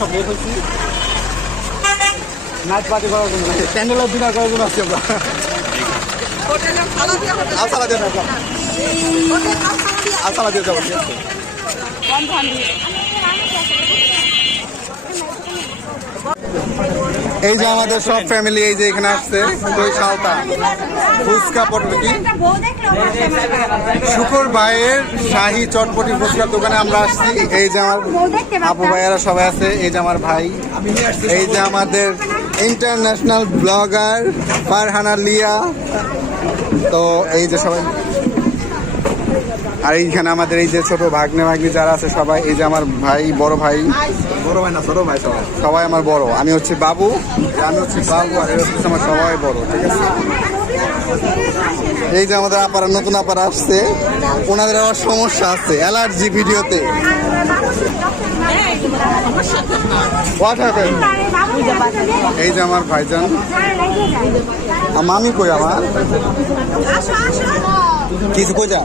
সব বের হয়েছি নাচ পার্টি করার জন্য, ক্যান্ডেলের ডিনার করার জন্য আসছি আমরা। আলসালা দিয়ে যাবো, আলসালা দিয়ে যাবো, ঠিক আছে। এই যে আমাদের সব ফ্যামিলি এই যে এখানে আসছে, দই সালতা ফুচকা পটকি শুকুর ভাইয়ের শাহী চটপটি ফুচকার দোকানে আমরা আসছি। এই যে আমার আপু ভাইয়েরা সবাই আছে, এই যে আমার ভাই, এই যে আমাদের ইন্টারন্যাশনাল ব্লগার ফারহানা লিয়া, তো এই যে সবাই, আর এইখানে আমাদের এই যে ছোট ভাগ্নে ভাগ্নি যারা আছে সবাই, এই যে আমার ভাই, বড় ভাই না ছোট ভাই, সবাই আমার বড়, আমি হচ্ছে বাবু, আর আমার সবাই বড়, ঠিক আছে। এই যে আমাদের আপারা, নতুন আপারা আসছে, ওনাদের আবার সমস্যা আছে অ্যালার্জি ভিডিওতে। এই যে আমার ভাইজান, মামি কই আমার কিছু কই যা